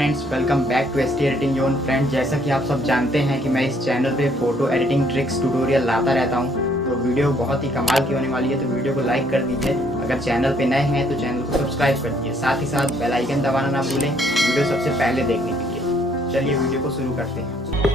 Friends, welcome back to ST editing zone. Friends, जैसा कि आप सब जानते हैं कि मैं इस चैनल पे फ़ोटो एडिटिंग ट्रिक्स ट्यूटोरियल लाता रहता हूं, तो वीडियो बहुत ही कमाल की होने वाली है। तो वीडियो को लाइक कर दीजिए, अगर चैनल पे नए हैं तो चैनल को सब्सक्राइब कर दीजिए, साथ ही साथ बेल आइकन दबाना ना भूलें वीडियो सबसे पहले देखने के लिए। चलिए वीडियो को शुरू करते हैं।